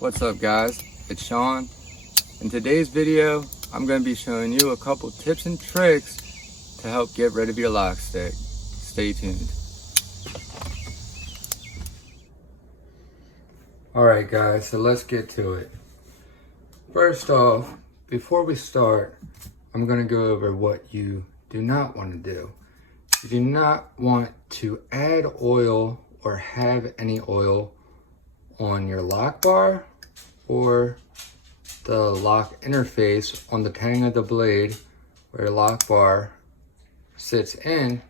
What's up guys, it's Sean. In today's video, I'm going to be showing you a couple tips and tricks to help get rid of your lock stick. Stay tuned. Alright guys, so let's get to it. First off, before we start, I'm going to go over what you do not want to do. You do not want to add oil or have any oil on your lock bar or the lock interface on the tang of the blade where your lock bar sits in,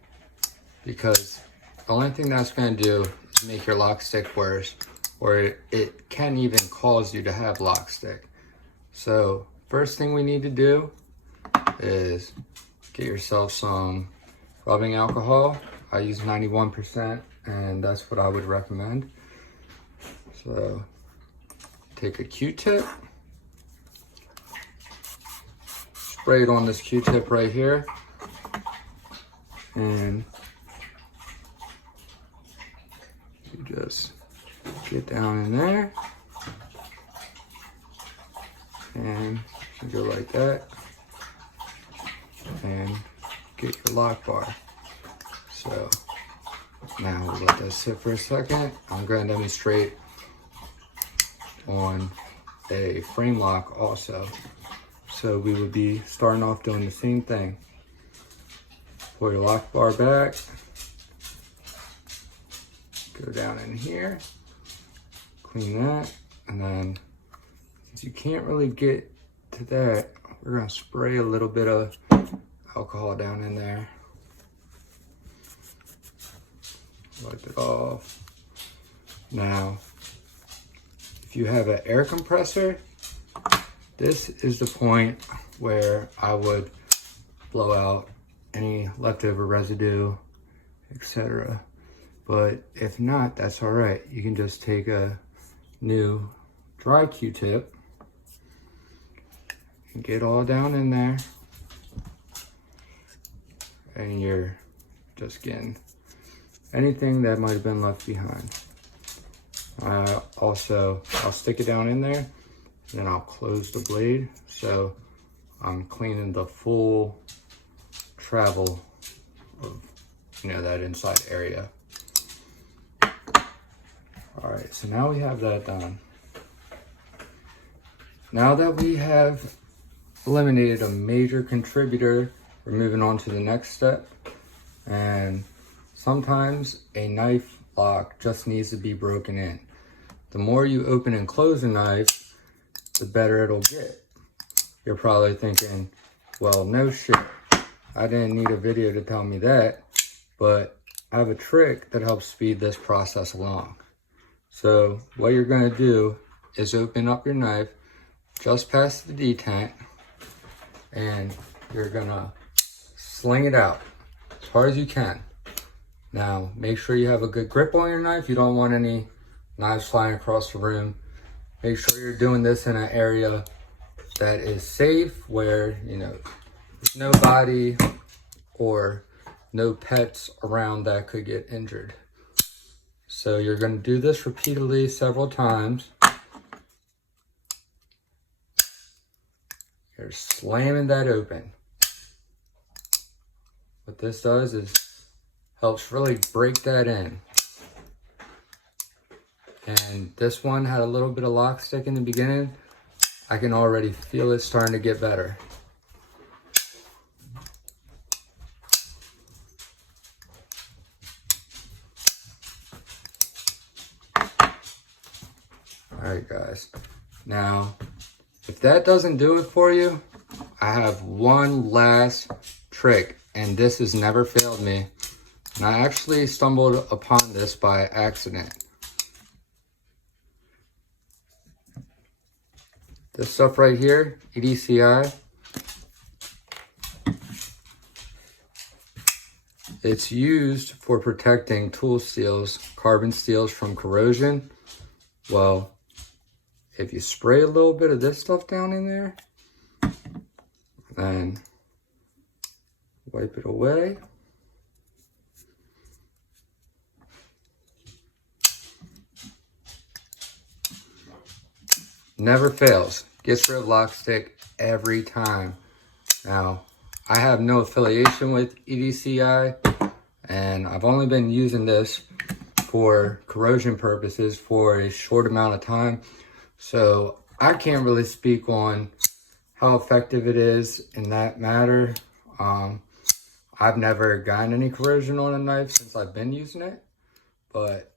because the only thing that's going to do is make your lock stick worse, or it can even cause you to have lock stick. So first thing we need to do is get yourself some rubbing alcohol. I use 91% and that's what I would recommend. So take a Q-tip, spray it on this Q-tip right here, and you just get down in there and you go like that and get your lock bar. So now we'll let that sit for a second. I'm going to demonstrate on a frame lock also. So we would be starting off doing the same thing. Pull your lock bar back, go down in here, clean that, and then since you can't really get to that, we're going to spray a little bit of alcohol down in there. Wipe it off. Now, if you have an air compressor, this is the point where I would blow out any leftover residue, etc. But if not, that's all right. You can just take a new dry Q-tip and get all down in there, and you're just getting anything that might have been left behind. I'll stick it down in there, and then I'll close the blade so I'm cleaning the full travel of that inside area. All right, so now we have that done. Now that we have eliminated a major contributor, we're moving on to the next step. And sometimes a knife lock just needs to be broken in. The more you open and close a knife, the better it'll get. You're probably thinking, well, no shit. I didn't need a video to tell me that, but I have a trick that helps speed this process along. So what you're gonna do is open up your knife just past the detent, and you're gonna sling it out as hard as you can. Now, make sure you have a good grip on your knife. You don't want any knives flying across the room. Make sure you're doing this in an area that is safe, where, there's nobody or no pets around that could get injured. So you're going to do this repeatedly several times. You're slamming that open. What this does is helps really break that in. And this one had a little bit of lock stick in the beginning. I can already feel it starting to get better. All right, guys. Now, if that doesn't do it for you, I have one last trick, and this has never failed me. And I actually stumbled upon this by accident. This stuff right here, EDCI, it's used for protecting tool steels, carbon steels from corrosion. Well, if you spray a little bit of this stuff down in there, then wipe it away. never fails. Gets rid of lock stick every time. Now, I have no affiliation with EDCI, and I've only been using this for corrosion purposes for a short amount of time. So I can't really speak on how effective it is in that matter. I've never gotten any corrosion on a knife since I've been using it, but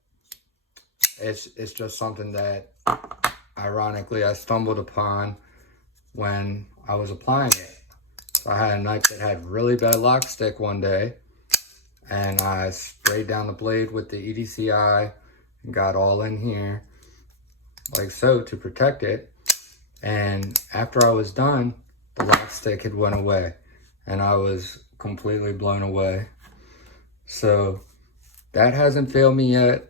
it's just something that ironically I stumbled upon when I was applying it. So I had a knife that had really bad lock stick one day, and I sprayed down the blade with the EDCI and got all in here like so to protect it. And after I was done, the lock stick had went away, and I was completely blown away. So that hasn't failed me yet.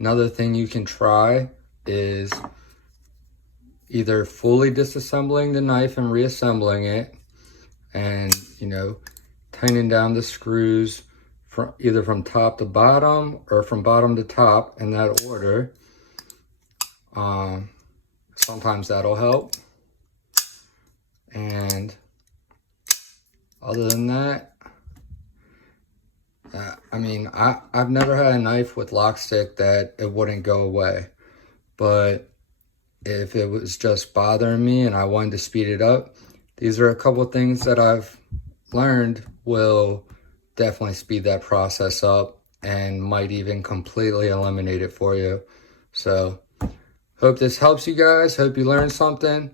Another thing you can try is either fully disassembling the knife and reassembling it, and tightening down the screws from either from top to bottom or from bottom to top in that order. Sometimes that'll help. And other than that, I've never had a knife with lock stick that it wouldn't go away. But if it was just bothering me and I wanted to speed it up, these are a couple of things that I've learned will definitely speed that process up and might even completely eliminate it for you. So hope this helps you guys. Hope you learned something.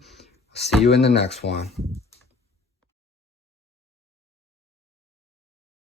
See you in the next one.